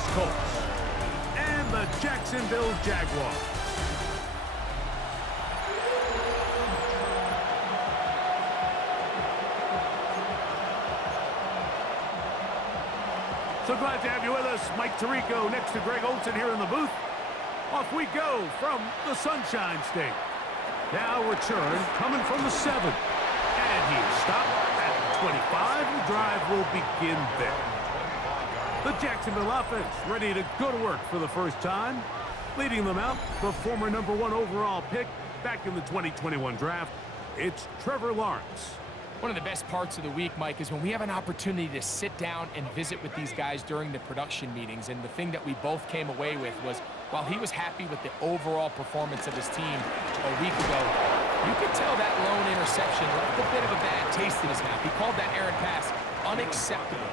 Indianapolis Colts and the Jacksonville Jaguars. So glad to have you with us. Mike Tirico next to Greg Olson here in the booth. Off we go from the Sunshine State. Now return coming from the 7. And he stopped at 25. The drive will begin there. The Jacksonville offense ready to go to work for the first time. Leading them out, the former #1 overall pick back in the 2021 draft. It's Trevor Lawrence. One of the best parts of the week, Mike, is when we have an opportunity to sit down and visit with these guys during the production meetings. And the thing that we both came away with was, while he was happy with the overall performance of his team a week ago, you could tell that lone interception left a bit of a bad taste in his mouth. He called that errant pass unacceptable.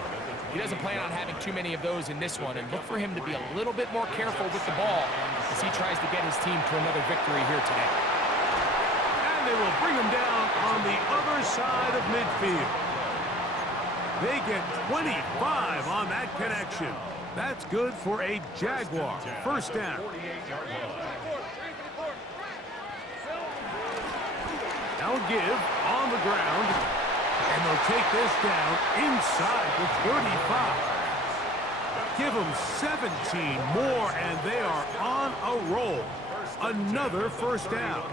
He doesn't plan on having too many of those in this one, and look for him to be a little bit more careful with the ball as he tries to get his team to another victory here today. They will bring him down on the other side of midfield. They get 25 on that connection. That's good for a Jaguar first down. Now give on the ground, and they'll take this down inside the 35. Give them 17 more, and they are on a roll. Another first down.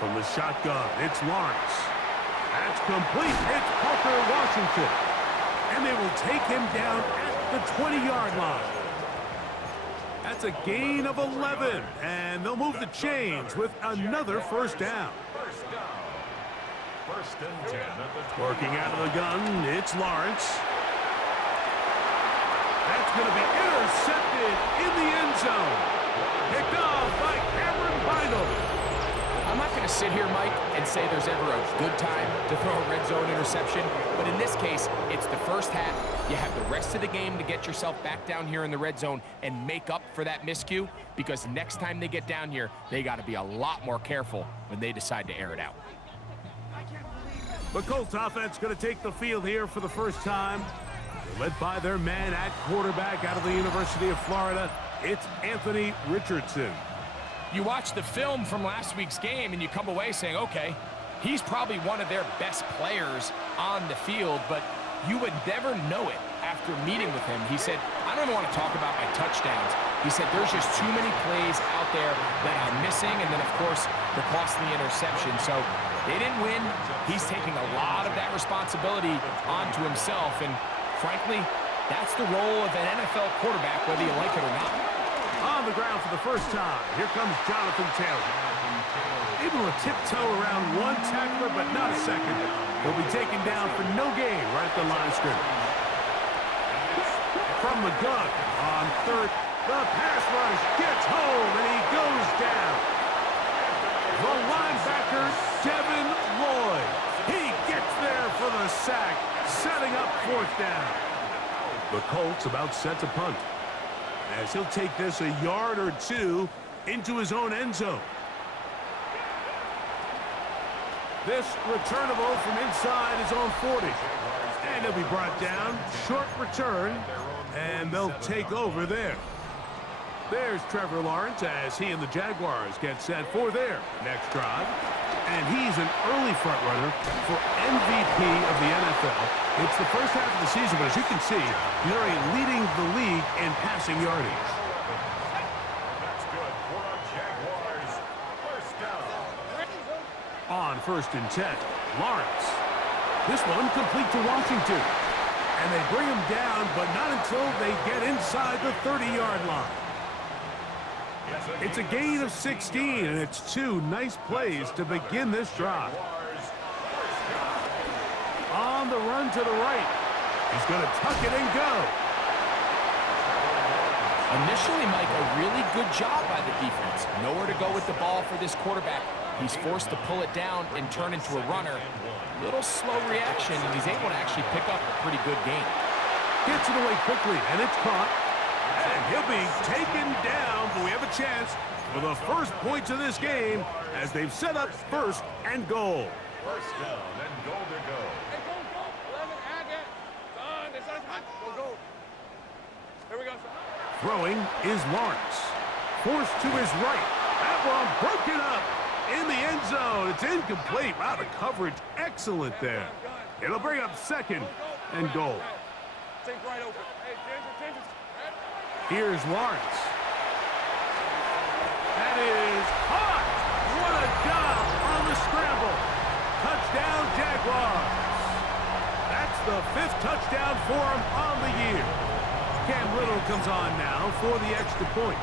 From the shotgun, it's Lawrence. That's complete. It's Parker Washington. And they will take him down at the 20-yard line. That's a gain of 11. And they'll move the chains with another first down. First and 10. Working out of the gun, it's Lawrence. That's going to be intercepted in the end zone. Picked off by Cameron Bynum. I'm not going to sit here, Mike, and say there's ever a good time to throw a red zone interception, but in this case, it's the first half. You have the rest of the game to get yourself back down here in the red zone and make up for that miscue, because next time they get down here, they got to be a lot more careful when they decide to air it out. The Colts offense going to take the field here for the first time. They're led by their man at quarterback out of the University of Florida. It's Anthony Richardson. You watch the film from last week's game and you come away saying, okay, he's probably one of their best players on the field, but you would never know it after meeting with him. He said, I don't even want to talk about my touchdowns. He said, there's just too many plays out there that I'm missing, and then, of course, the costly interception. So they didn't win. He's taking a lot of that responsibility onto himself, and frankly, that's the role of an NFL quarterback, whether you like it or not. On the ground for the first time, here comes Jonathan Taylor. Able to tiptoe around one tackler, but not a second. He'll be taken down for no gain right at the line of scrimmage. From the gun on third, the pass rush gets home, and he goes down. The linebacker, Devin Lloyd. He gets there for the sack, setting up fourth down. The Colts about set to punt, as he'll take this a yard or two into his own end zone. This returnable from inside his own 40. And he'll be brought down. Short return, and they'll take over there. There's Trevor Lawrence as he and the Jaguars get set for their next drive. And he's an early front runner for MVP of the NFL. It's the first half of the season, but as you can see, he's already leading the league in passing yardage. That's good for our Jaguars. First down. On 1st and 10, Lawrence. This one complete to Washington. And they bring him down, but not until they get inside the 30-yard line. It's a gain of 16, and it's two nice plays to begin this drive. On the run to the right. He's going to tuck it and go. Initially, Mike, a really good job by the defense. Nowhere to go with the ball for this quarterback. He's forced to pull it down and turn into a runner. Little slow reaction, and he's able to actually pick up a pretty good gain. Gets it away quickly, and it's caught. And he'll be taken down, but we have a chance for the first points of this game as they've set up 1st and goal. First down and goal to go. Throwing is Lawrence. Forced to his right. That one broken up in the end zone. It's incomplete. Wow, the coverage excellent there. It'll bring up second and goal. Here's Lawrence. That is caught. What a job on the scramble. Touchdown, Jaguars. That's the 5th touchdown for him on the year. Cam Little comes on now for the extra point.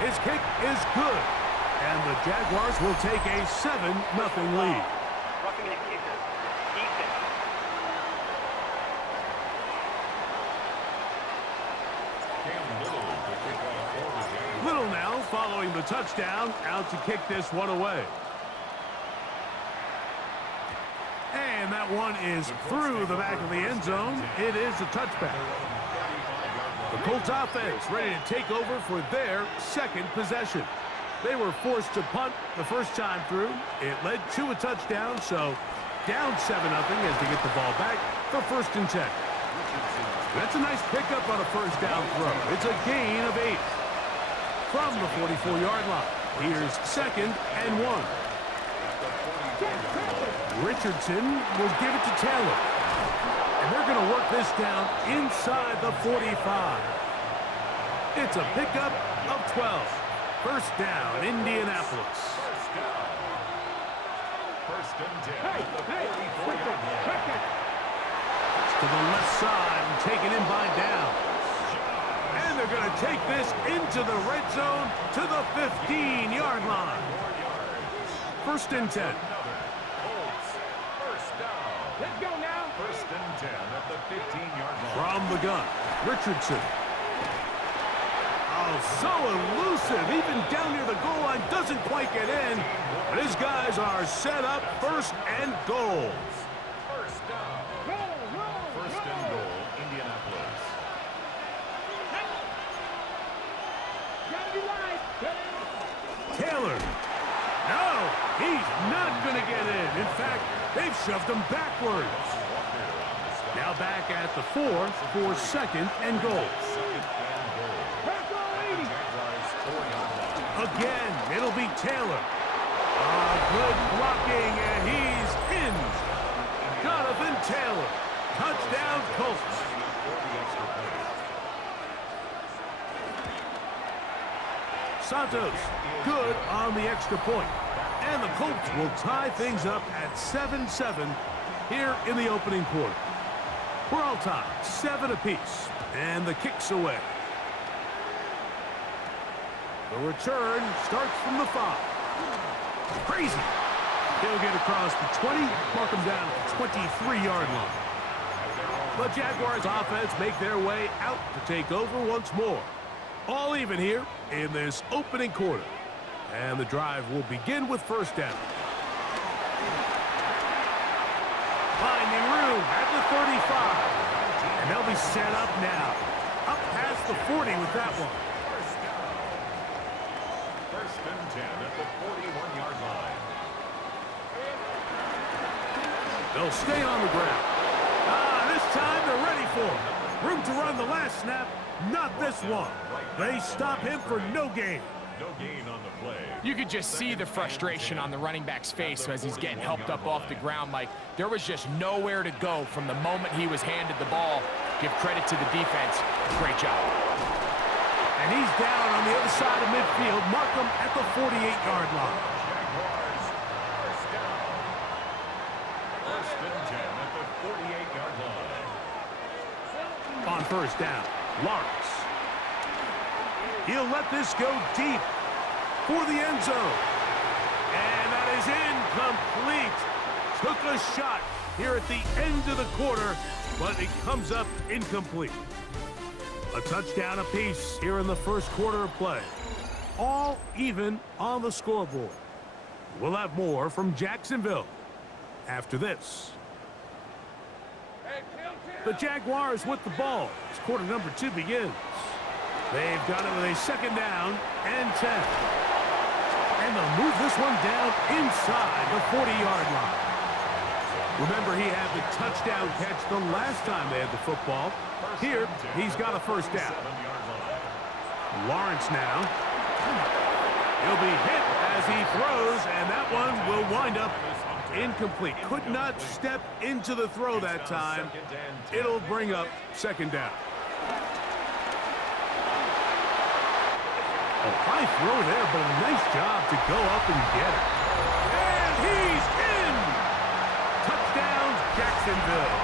His kick is good, and the Jaguars will take a 7-0 lead. Little now following the touchdown, out to kick this one away. And that one is through the back of the end zone. It is a touchback. The Colts offense ready to take over for their second possession. They were forced to punt the first time through. It led to a touchdown, so down 7-0 as they get the ball back for 1st and 10. That's a nice pickup on a first down throw. It's a gain of 8 from the 44-yard line. Here's 2nd and 1. Richardson will give it to Taylor. And they're going to work this down inside the 45. It's a pickup of 12. 1st down, Indianapolis. 1st and 10 at the 44-yard line. To the left side and taken in by down. And they're going to take this into the red zone to the 15-yard line. 1st and 10. Let's go now. 1st and 10 at the 15-yard line. From the gun, Richardson. Oh, so elusive. Even down near the goal line, doesn't quite get in. But his guys are set up 1st and goal. 1st down. 1st and goal, Indianapolis. Taylor. No, he's not going to get in. In fact, they've shoved him backwards. Now back at the 4 for 2nd and goal. Again, it'll be Taylor. Good blocking, and he's in. Jonathan Taylor. Touchdown, Colts. Santos, good on the extra point. And the Colts will tie things up at 7-7 here in the opening quarter. We're all tied, 7 apiece, and the kick's away. The return starts from the 5. Crazy. He'll get across the 20, mark him down at the 23-yard line. The Jaguars offense make their way out to take over once more. All even here in this opening quarter. And the drive will begin with 1st down. Finding room at the 35. And they'll be set up now. Up past the 40 with that one. 1st and 10 at the 41-yard line. They'll stay on the ground. This time they're ready for it. Room to run the last snap. Not this one. They stop him for no gain. No gain on the play. You could just see the frustration on the running back's face as he's getting helped up off the ground. Like, there was just nowhere to go from the moment he was handed the ball. Give credit to the defense. Great job. And he's down on the other side of midfield. Mark him at the 48-yard line. Jaguars, 1st down. 1st and 10 at the 48-yard line. On 1st down, Lawrence. He'll let this go deep for the end zone. And that is incomplete. Took a shot here at the end of the quarter, but it comes up incomplete. A touchdown apiece here in the 1st quarter of play. All even on the scoreboard. We'll have more from Jacksonville after this. The Jaguars with the ball as quarter number 2 begins. They've got it with a 2nd down and 10. And they'll move this one down inside the 40-yard line. Remember, he had the touchdown catch the last time they had the football. Here, he's got a first down. Lawrence now. He'll be hit as he throws, and that one will wind up incomplete. Could not step into the throw that time. It'll bring up second down. A high throw there, but a nice job to go up and get it. And he's in! Touchdown, Jacksonville.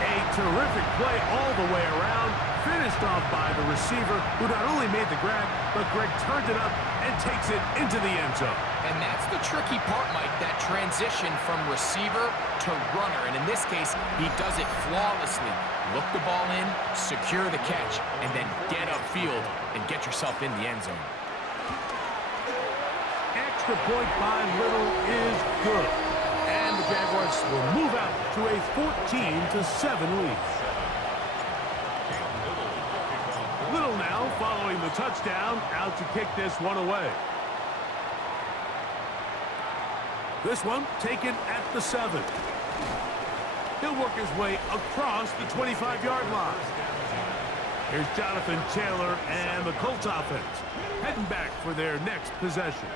A terrific play all the way around. Finished off by the receiver, who not only made the grab, but Greg turned it up and takes it into the end zone. And that's the tricky part, Mike, that transition from receiver to runner. And in this case, he does it flawlessly. Look the ball in, secure the catch, and then get upfield and get yourself in the end zone. Extra point by Little is good. And the Jaguars will move out to a 14-7 lead. Little now following the touchdown, out to kick this one away. This one taken at the 7. He'll work his way across the 25-yard line. Here's Jonathan Taylor and the Colts offense heading back for their next possession.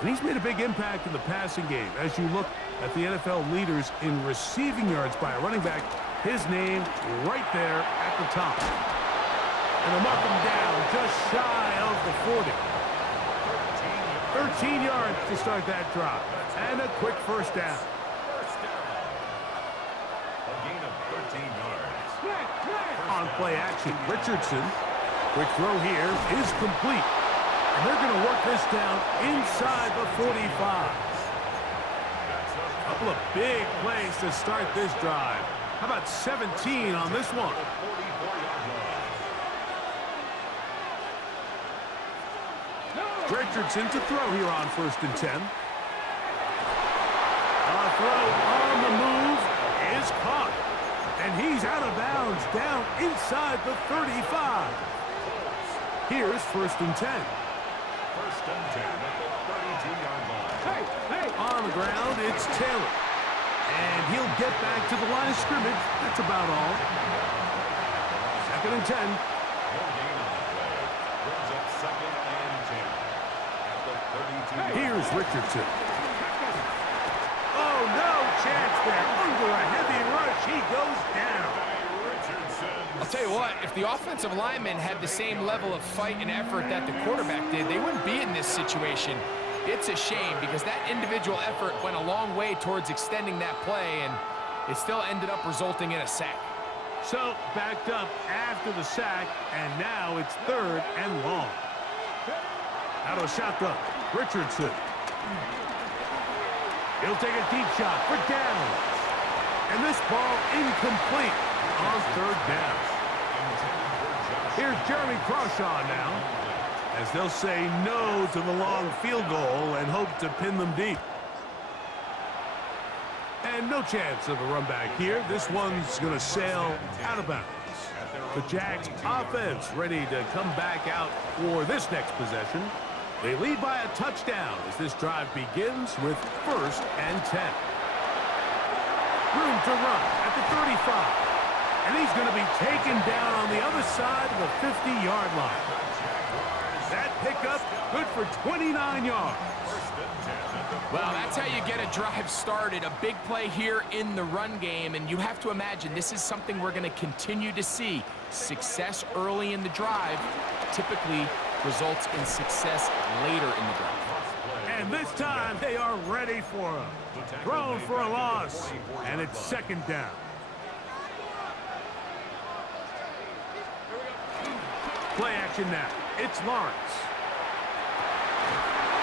And he's made a big impact in the passing game. As you look at the NFL leaders in receiving yards by a running back, his name right there at the top. And they'll mark him down just shy of the 40. 13 yards to start that drive. And a quick first down. A gain of 13 yards. On play action, Richardson. Quick throw here is complete. And they're going to work this down inside the 45. A couple of big plays to start this drive. How about 17 on this one? Richardson to throw here on 1st and 10. A throw on the move is caught. And he's out of bounds down inside the 35. Here's 1st and 10. 1st and 10 at the 32-yard line. On the ground, it's Taylor. And he'll get back to the line of scrimmage. That's about all. 2nd and 10. No gain on the play. Brings up 2nd and 10 at the 32-yard line. Here's Richardson. Oh, no chance there. Under a heavy rush, he goes down. I'll tell you what, if the offensive linemen had the same level of fight and effort that the quarterback did, they wouldn't be in this situation. It's a shame because that individual effort went a long way towards extending that play, and it still ended up resulting in a sack. So, backed up after the sack, and now it's 3rd and long. Out of a shotgun, Richardson. He'll take a deep shot for Downs. And this ball incomplete on 3rd down. Here's Jeremy Crawshaw now, as they'll say no to the long field goal and hope to pin them deep. And no chance of a run back here. This one's going to sail out of bounds. The Jags offense ready to come back out for this next possession. They lead by a touchdown as this drive begins with 1st and 10. Room to run at the 35. And he's going to be taken down on the other side of the 50-yard line. That pickup good for 29 yards. Well, that's how you get a drive started. A big play here in the run game, and you have to imagine this is something we're going to continue to see. Success early in the drive typically results in success later in the drive. And this time they are ready for him. Thrown for a loss, and it's 2nd down. Play action now. It's Lawrence.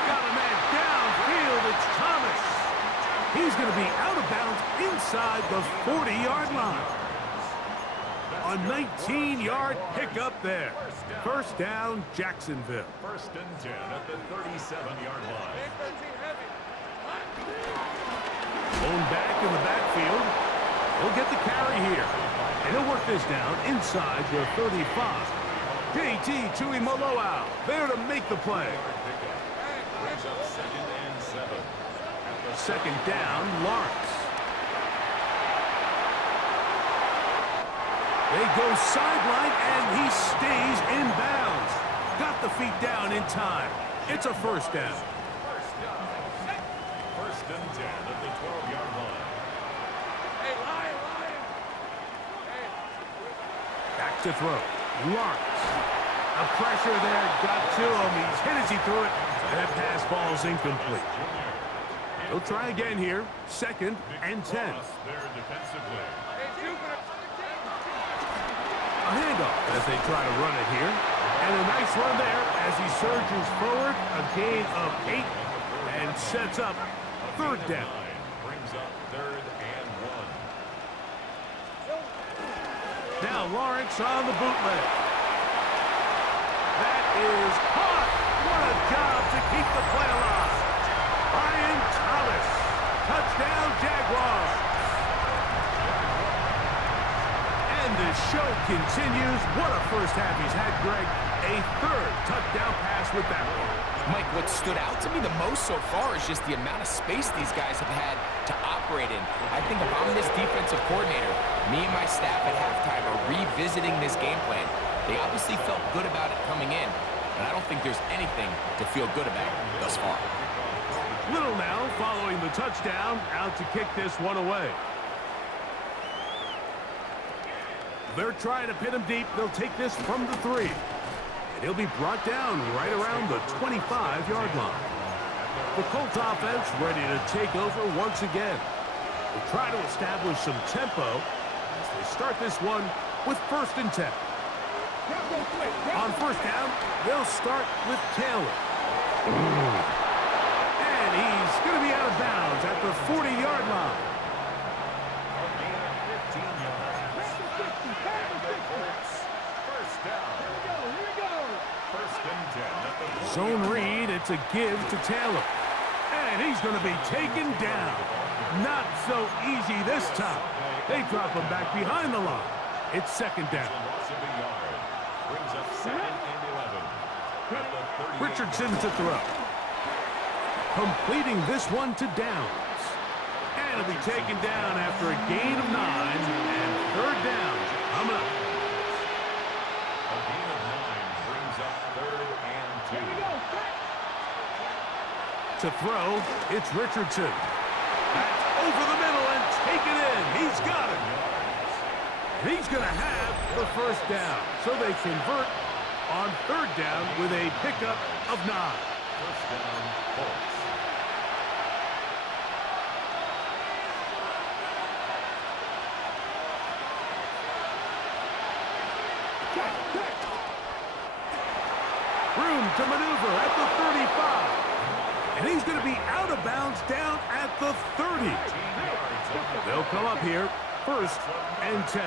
Got a man downfield. It's Thomas. He's going to be out of bounds inside the 40-yard line. A 19-yard pickup there. 1st down, Jacksonville. 1st and 10 at the 37-yard line. Going back in the backfield. He'll get the carry here. And he'll work this down inside the 35. JT Tuimoloau there to make the play. second down, Lawrence. They go sideline, and he stays in bounds. Got the feet down in time. It's a first down. First and 10 at the 12-yard line. Back to throw. Lawrence. A pressure there got to him. He's hit as he threw it. That pass falls incomplete. He'll try again here. Second and 10. A handoff as they try to run it here. And a nice run there as he surges forward. A gain of 8 and sets up third down. Brings up third and 1. Now Lawrence on the bootleg. That is caught. What a job to keep the play alive. Brian Thomas. Touchdown, Jaguars. And the show continues. What a first half he's had, Greg. A third touchdown pass with that one. Mike, what stood out to me the most so far is just the amount of space these guys have had to operate in. I think if I'm this defensive coordinator, me and my staff at halftime are revisiting this game plan. They obviously felt good about it coming in, and I don't think there's anything to feel good about thus far. Little now following the touchdown, out to kick this one away. They're trying to pin him deep. They'll take this from the 3. And he'll be brought down right around the 25-yard line. The Colts offense ready to take over once again. They try to establish some tempo as they start this one with first and 10. On first down, they'll start with Taylor. And he's going to be out of bounds at the 40-yard line. Zone read, it's a give to Taylor. And he's going to be taken down. Not so easy this time. They drop him back behind the line. It's second down. Richardson to throw. Completing this one to Downs. And he'll be taken down after a gain of 9. And third down coming up. A gain of 9 brings up third and 2. To throw, it's Richardson. That's over the middle and taken in. He's got it. And he's going to have the first down. So they convert on third down with a pickup of 9. First down, Colts. Room to maneuver at the 35. And he's going to be out of bounds down at the 30. They'll come up here, first and 10.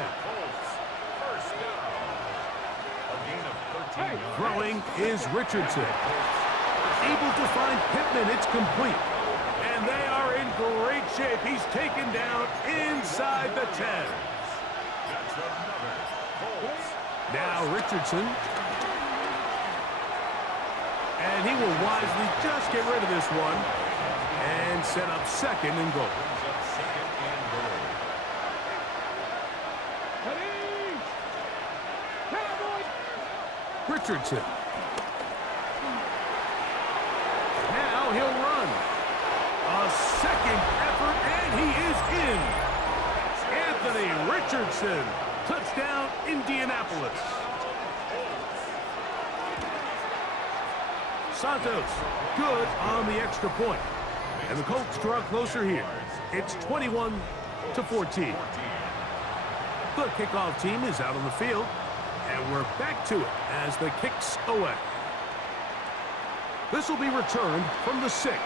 Throwing is Richardson. Able to find Pittman. It's complete. And they are in great shape. He's taken down inside the 10. Now Richardson. And he will wisely just get rid of this one and set up second and goal. Richardson. Now he'll run. A second effort, and he is in. Anthony Richardson. Touchdown, Indianapolis. Santos, good on the extra point. And the Colts draw closer here. It's 21-14. The kickoff team is out on the field. And we're back to it as the kicks away. This will be returned from the 6.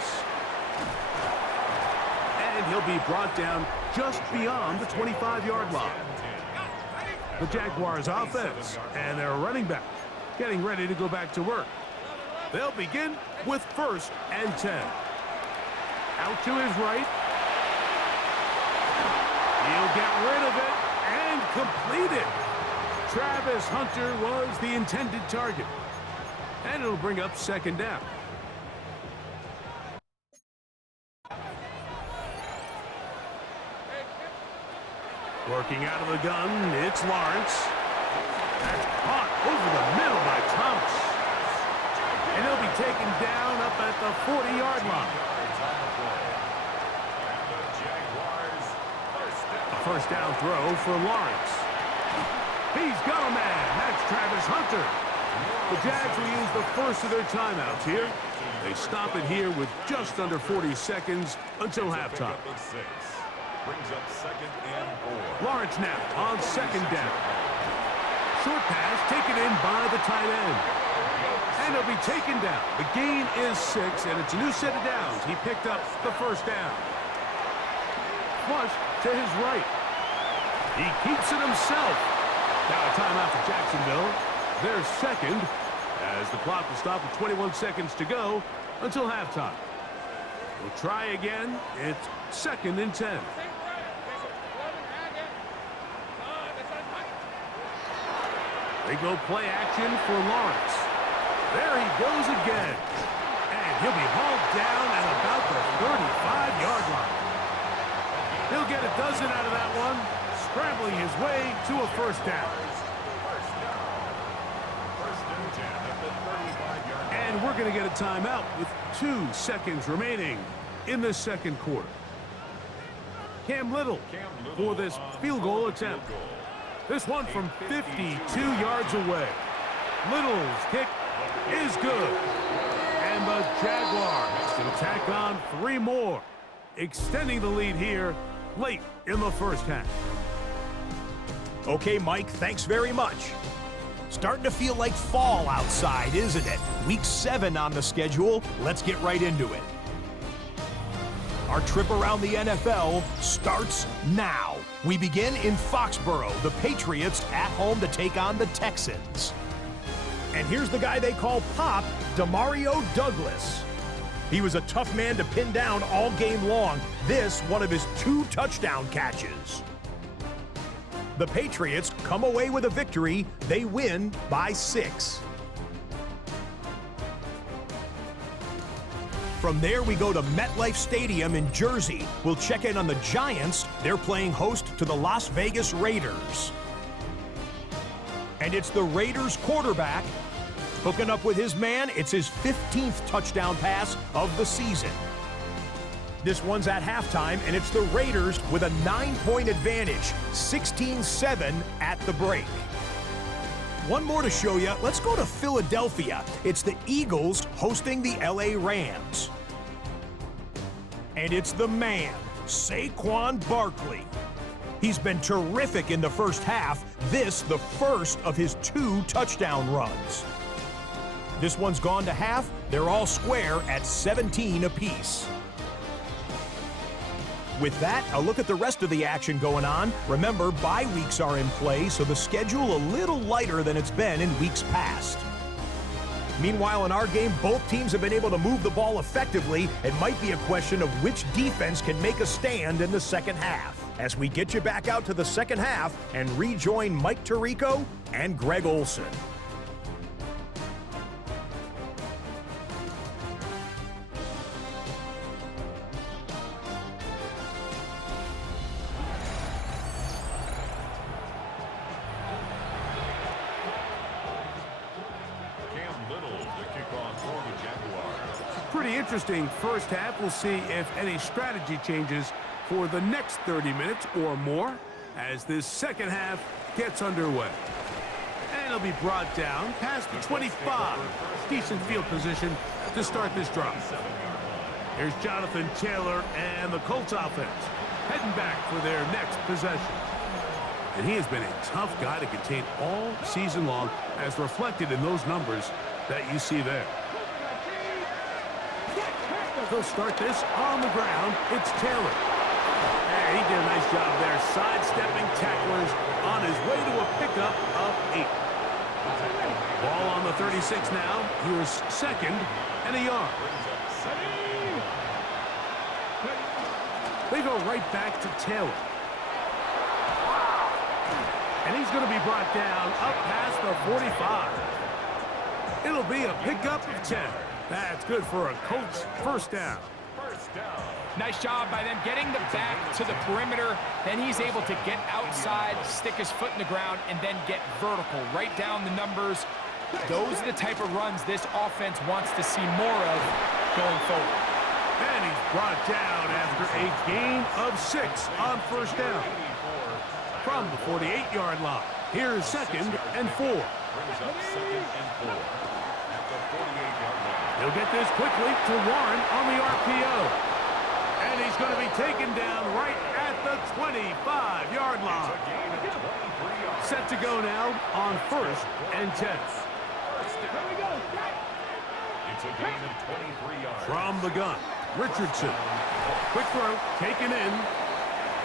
And he'll be brought down just beyond the 25-yard line. The Jaguars offense and their running back getting ready to go back to work. They'll begin with first and 10. Out to his right. He'll get rid of it and complete it. Travis Hunter was the intended target. And it'll bring up second down. Working out of the gun, it's Lawrence. That's caught over the middle by Thomas. And he'll be taken down up at the 40-yard line. A first down throw for Lawrence. He's got a man. That's Travis Hunter. The Jags will use the first of their timeouts here. They stop it here with just under 40 seconds until halftime. Brings up 2nd and 4. Lawrence now on 2nd down. Short pass taken in by the tight end. And he'll be taken down. The gain is 6, and it's a new set of downs. He picked up the first down. Flush to his right. He keeps it himself. Now a timeout for Jacksonville. Their second, as the clock will stop with 21 seconds to go until halftime. We'll try again. It's 2nd and 10. They go play action for Lawrence. There he goes again. And he'll be hauled down at about the 35-yard line. He'll get a dozen out of that one, scrambling his way to a first down. And we're going to get a timeout with 2 seconds remaining in the second quarter. Cam Little for this field goal attempt. This one from 52 yards away. Little's kick is good. And the Jaguars will tack on 3 more, extending the lead here late in the first half. Okay, Mike, thanks very much. Starting to feel like fall outside, isn't it? Week 7 on the schedule. Let's get right into it. Our trip around the NFL starts now. We begin in Foxborough, the Patriots at home to take on the Texans. And here's the guy they call Pop, Demario Douglas. He was a tough man to pin down all game long. This, one of his 2 touchdown catches. The Patriots come away with a victory. They win by 6. From there, we go to MetLife Stadium in Jersey. We'll check in on the Giants. They're playing host to the Las Vegas Raiders. And it's the Raiders quarterback hooking up with his man. It's his 15th touchdown pass of the season. This one's at halftime, and it's the Raiders with a 9-point advantage, 16-7 at the break. One more to show you. Let's go to Philadelphia. It's the Eagles hosting the LA Rams. And it's the man, Saquon Barkley. He's been terrific in the first half. This, the first of his 2 touchdown runs. This one's gone to half. They're all square at 17 apiece. With that, a look at the rest of the action going on. Remember, bye weeks are in play, so the schedule a little lighter than it's been in weeks past. Meanwhile, in our game, both teams have been able to move the ball effectively. It might be a question of which defense can make a stand in the second half. As we get you back out to the second half and rejoin Mike Tirico and Greg Olson. Pretty interesting first half. We'll see if any strategy changes for the next 30 minutes or more as this second half gets underway. And it'll be brought down past the 25. Decent field position to start this drive. Here's Jonathan Taylor and the Colts offense heading back for their next possession. And he has been a tough guy to contain all season long, as reflected in those numbers that you see there. He'll start this on the ground. It's Taylor. Hey, he did a nice job there, sidestepping tacklers on his way to a pickup of 8. Ball on the 36 now. Here's 2nd and a yard. They go right back to Taylor. And he's going to be brought down up past the 45. It'll be a pickup of 10. That's good for a Colts first down. First down. Nice job by them getting the back to the perimeter. Then he's able to get outside, stick his foot in the ground, and then get vertical. Right down the numbers. Those are the type of runs this offense wants to see more of going forward. And he's brought down after a gain of 6 on first down. From the 48-yard line, here's 2nd and 4. Brings up 2nd and 4 at the 48-yard line. He'll get this quickly to Warren on the RPO. And he's going to be taken down right at the 25-yard line. Gain of 23 yards. Set to go now on 1st and 10. It's a gain of 23 yards. From the gun, Richardson. Quick throw, taken in.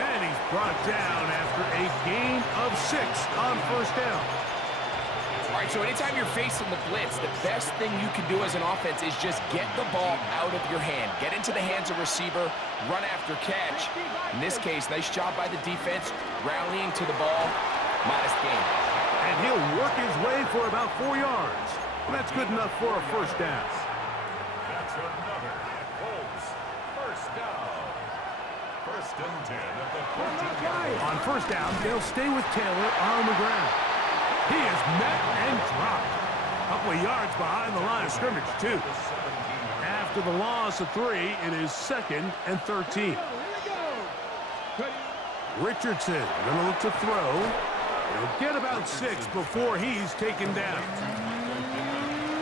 And he's brought down after a gain of 6 on first down. All right, so anytime you're facing the blitz, the best thing you can do as an offense is just get the ball out of your hand. Get into the hands of receiver, run after catch. In this case, nice job by the defense, rallying to the ball. Modest gain. And he'll work his way for about 4 yards. And that's good enough for a first down. That's another Colts first down. 1st and 10 at the 14-yard line. On first down, they'll stay with Taylor on the ground. He is met and dropped. A couple of yards behind the line of scrimmage, too. After the loss of 3, it is 2nd and 13. Richardson going to look to throw. He'll get about 6 before he's taken down.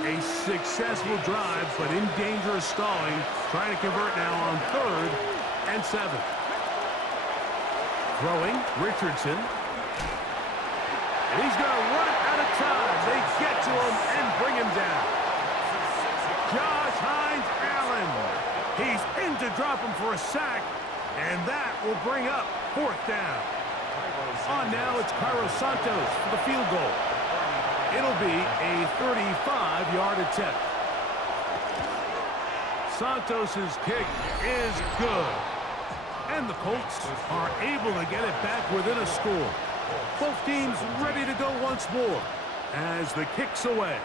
A successful drive, but in danger of stalling. Trying to convert now on 3rd and 7. Throwing, Richardson. And he's going to run out of time. They get to him and bring him down. Josh Hines-Allen. He's in to drop him for a sack, and that will bring up 4th down. On now, it's Cairo Santos for the field goal. It'll be a 35-yard attempt. Santos's kick is good. And the Colts are able to get it back within a score. Both teams ready to go once more as the kick's away.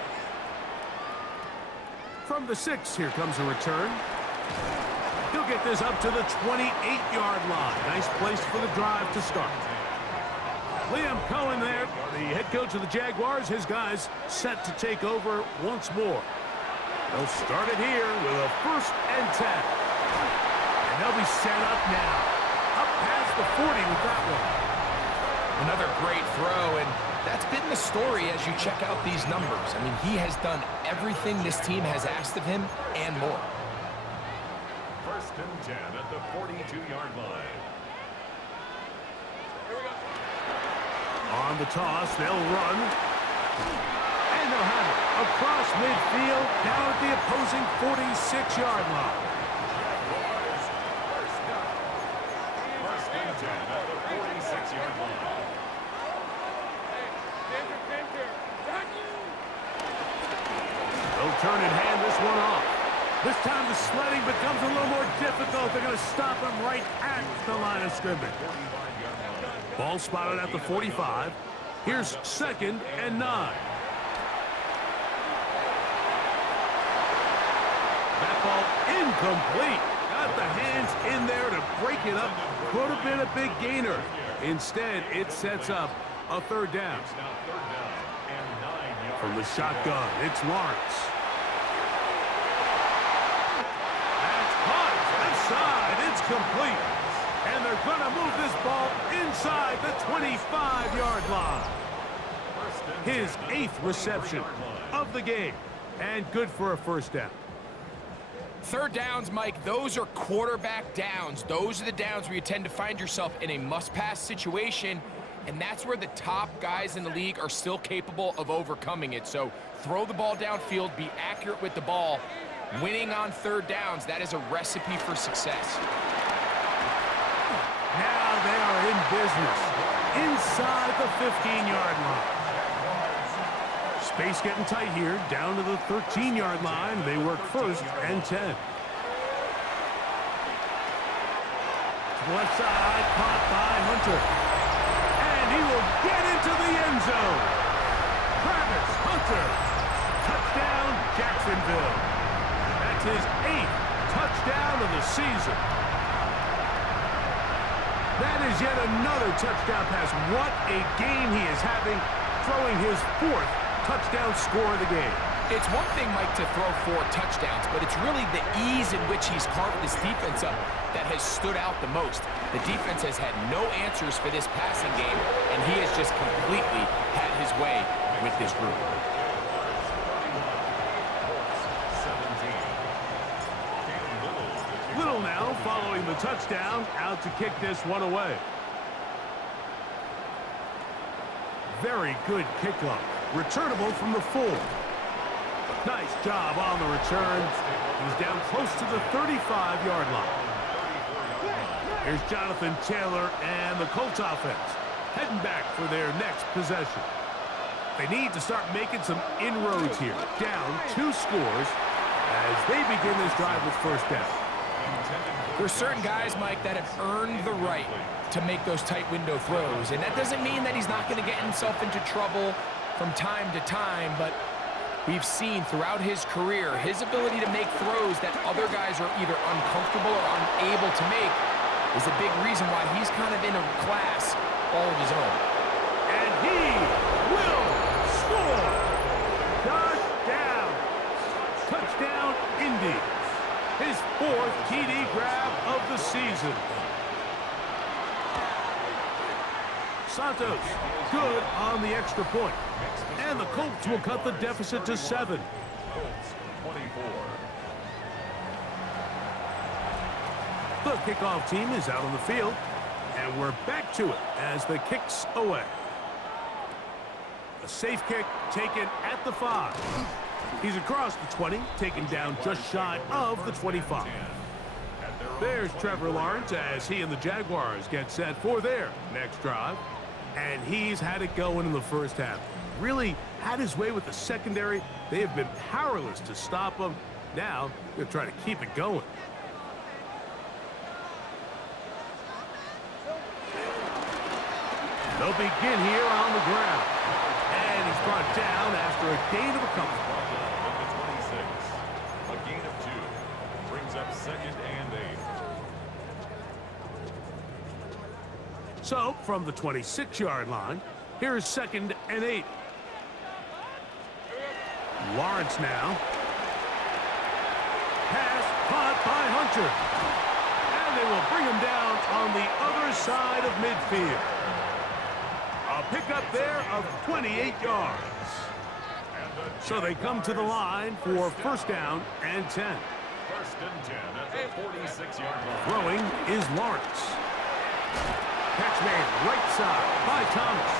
From the 6, here comes a return. He'll get this up to the 28-yard line. Nice place for the drive to start. Liam Cohen there, the head coach of the Jaguars. His guys set to take over once more. They'll start it here with a 1st and 10. And they'll be set up now. Up past the 40 with that one. Another great throw, and that's been the story as you check out these numbers. I mean, he has done everything this team has asked of him and more. 1st and 10 at the 42-yard line. On the toss, they'll run. And they'll have it across midfield down at the opposing 46-yard line. Jaguars first down. 1st and 10 at the 46-yard line. They'll turn and hand this one off. This time the sledding becomes a little more difficult. They're going to stop him right at the line of scrimmage. Ball spotted at the 45. Here's 2nd and 9. That ball incomplete. Got the hands in there to break it up. Could have been a big gainer. Instead, it sets up a 3rd down. It's now 3rd down and 9 yards. From the shotgun, it's Lawrence. That's caught. Left side. It's complete. And they're going to move this ball inside the 25-yard line. His 8th reception of the game. And good for a 1st down. 3rd downs, Mike, those are quarterback downs. Those are the downs where you tend to find yourself in a must-pass situation, and that's where the top guys in the league are still capable of overcoming it. So throw the ball downfield, be accurate with the ball. Winning on 3rd downs, that is a recipe for success. Now they are in business inside the 15-yard line. Space getting tight here, down to the 13-yard line. They work 1st and 10. Left side, caught by Hunter. And he will get into the end zone. Travis Hunter. Touchdown, Jacksonville. That's his 8th touchdown of the season. That is yet another touchdown pass. What a game he is having, throwing his 4th touchdown score of the game. It's one thing, Mike, to throw 4 touchdowns, but it's really the ease in which he's carved this defense up that has stood out the most. The defense has had no answers for this passing game, and he has just completely had his way with this group. Little now following the touchdown, out to kick this one away. Very good kickoff. Returnable from the 4. Nice job on the return. He's down close to the 35-yard line. Here's Jonathan Taylor and the Colts offense heading back for their next possession. They need to start making some inroads here. Down 2 scores as they begin this drive with first down. There's certain guys, Mike, that have earned the right to make those tight window throws, and that doesn't mean that he's not going to get himself into trouble from time to time, but we've seen throughout his career his ability to make throws that other guys are either uncomfortable or unable to make is a big reason why he's kind of in a class all of his own. And he will score! Touchdown! Touchdown, Indy. His 4th TD grab of the season. Santos, good on the extra point. And the Colts will cut the deficit to 7. The kickoff team is out on the field, and we're back to it as the kick's away. A safe kick taken at the 5. He's across the 20, taken down just shy of the 25. There's Trevor Lawrence as he and the Jaguars get set for their next drive. And he's had it going in the first half. Really had his way with the secondary. They have been powerless to stop him. Now they're trying to keep it going. They'll begin here on the ground. And he's brought down after a gain of a couple. A gain of 2 brings up 2nd and 8. So, from the 26-yard line, here's 2nd and 8. Lawrence now. Pass caught by Hunter. And they will bring him down on the other side of midfield. A pickup there of 28 yards. So they come to the line for first down and 10. 1st and 10 at the 46-yard line. Throwing is Lawrence. Catch made right side by Thomas.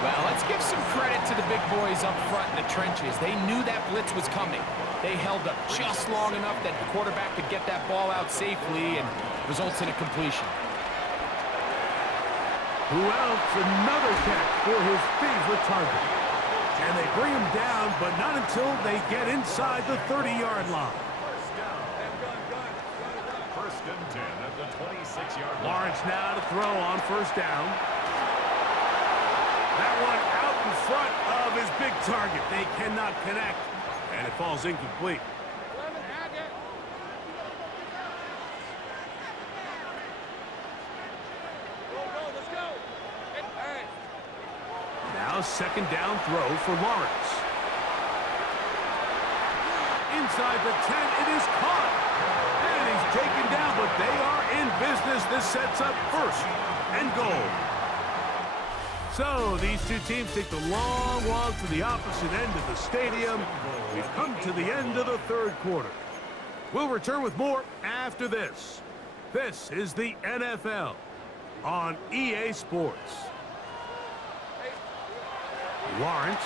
Well, let's give some credit to the big boys up front in the trenches. They knew that blitz was coming. They held up just long enough that the quarterback could get that ball out safely and results in a completion. Who else? Another catch for his favorite target. And they bring him down, but not until they get inside the 30-yard line. 1st and 10 at the 26-yard line. Lawrence now to throw on first down. That one out in front of his big target. They cannot connect, and it falls incomplete. Now 2nd down throw for Lawrence. Inside the 10, it is caught. And he's taken down, but they are in business. This sets up 1st and goal. So these two teams take the long walk to the opposite end of the stadium. We've come to the end of the 3rd quarter. We'll return with more after this. This is the NFL on EA Sports. Lawrence.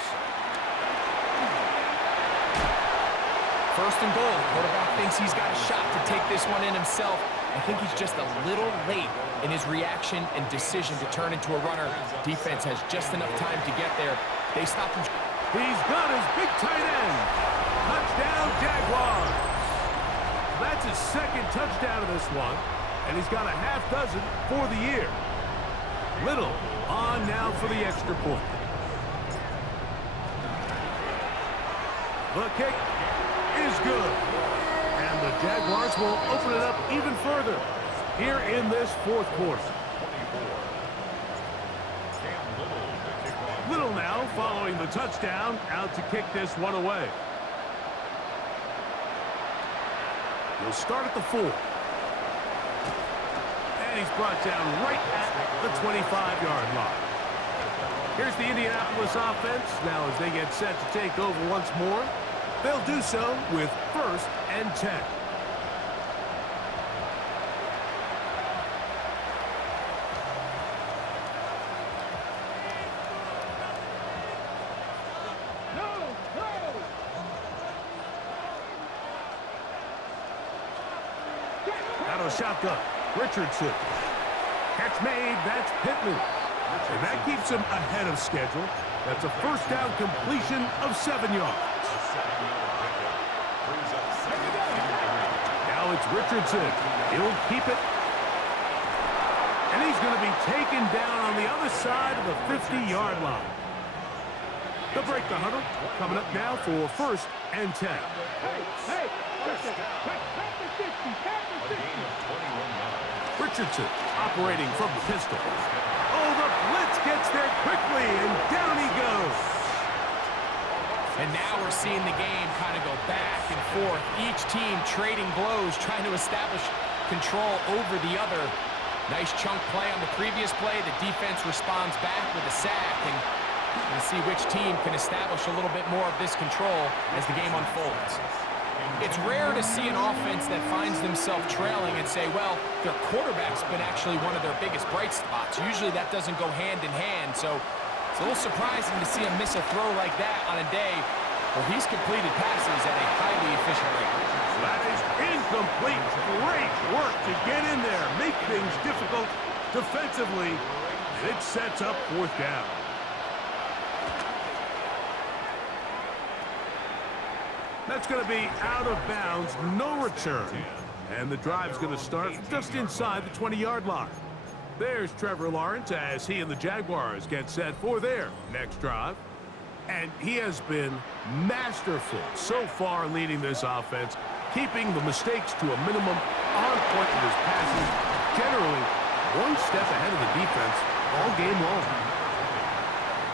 1st and goal. Quarterback thinks he's got a shot to take this one in himself. I think he's just a little late in his reaction and decision to turn into a runner. Defense has just enough time to get there. They stop him. He's got his big tight end. Touchdown, Jaguars. That's his 2nd touchdown of this one, and he's got a half dozen for the year. Little on now for the extra point. The kick is good. And And the Jaguars will open it up even further here in this fourth quarter. Little now following the touchdown, out to kick this one away. He'll start at the 4. And he's brought down right at the 25-yard line. Here's the Indianapolis offense. Now as they get set to take over once more, they'll do so with 1st and 10. Out of the shotgun, Richardson. Catch made, that's Pittman. And that keeps him ahead of schedule. That's a first down completion of 7 yards. Now it's Richardson. He'll keep it. And he's going to be taken down on the other side of the 50-yard line. They'll break the huddle. Coming up now for 1st and 10. Richardson operating from the pistol. Oh, the blitz gets there quickly, and down he goes. And now we're seeing the game kind of go back and forth. Each team trading blows, trying to establish control over the other. Nice chunk play on the previous play. The defense responds back with a sack, and we'll see which team can establish a little bit more of this control as the game unfolds. It's rare to see an offense that finds themselves trailing and say, well, their quarterback's been actually one of their biggest bright spots. Usually that doesn't go hand in hand, so it's a little surprising to see him miss a throw like that on a day where he's completed passes at a highly efficient rate. That is incomplete. Great work to get in there, make things difficult defensively, and it sets up 4th down. That's going to be out of bounds, no return. And the drive's going to start just inside the 20-yard line. There's Trevor Lawrence as he and the Jaguars get set for their next drive. And he has been masterful so far leading this offense, keeping the mistakes to a minimum, on point with his passes, generally one step ahead of the defense all game long.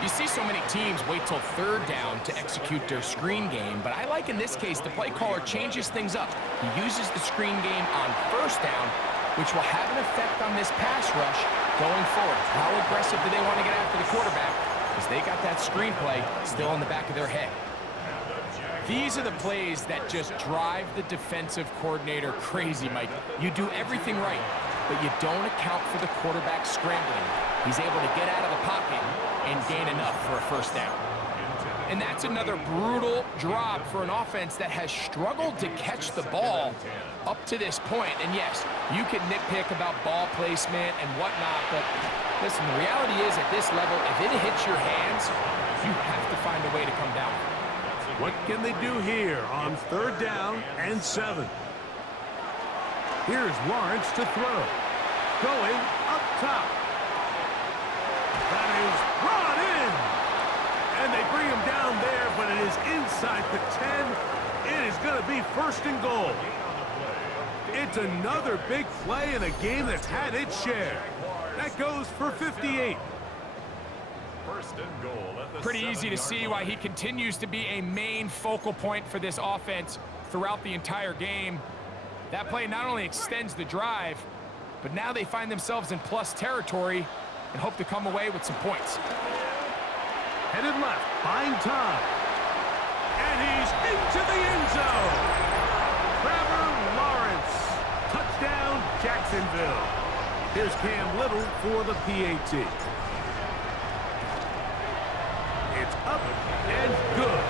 You see so many teams wait till 3rd down to execute their screen game, but I like in this case the play caller changes things up. He uses the screen game on 1st down, which will have an effect on this pass rush going forward. How aggressive do they want to get after the quarterback? Because they got that screen play still in the back of their head. These are the plays that just drive the defensive coordinator crazy, Mike. You do everything right, but you don't account for the quarterback scrambling. He's able to get out of the pocket and gain enough for a 1st down. And that's another brutal drop for an offense that has struggled to catch the ball up to this point. And yes, you can nitpick about ball placement and whatnot, but listen, the reality is at this level, if it hits your hands, you have to find a way to come down. What can they do here on 3rd down and 7? Here's Lawrence to throw. Going up top. That is brought in. And they bring him down there, but it is inside the 10. It is going to be 1st and goal. It's another big play in a game that's had its share. That goes for 58. 1st and goal at the Pretty easy to see why he continues to be a main focal point for this offense throughout the entire game. That play not only extends the drive, but now they find themselves in plus territory and hope to come away with some points. Headed left, buying time. And he's into the end zone. Trevor Lawrence. Touchdown, Jacksonville. Here's Cam Little for the PAT. It's up and good.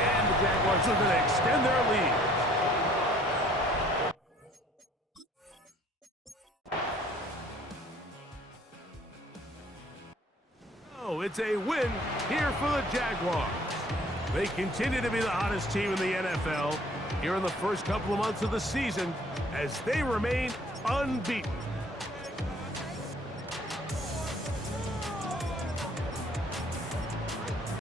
And the Jaguars are going to extend their lead. Oh, it's a win here for the Jaguars. They continue to be the hottest team in the NFL here in the first couple of months of the season as they remain unbeaten.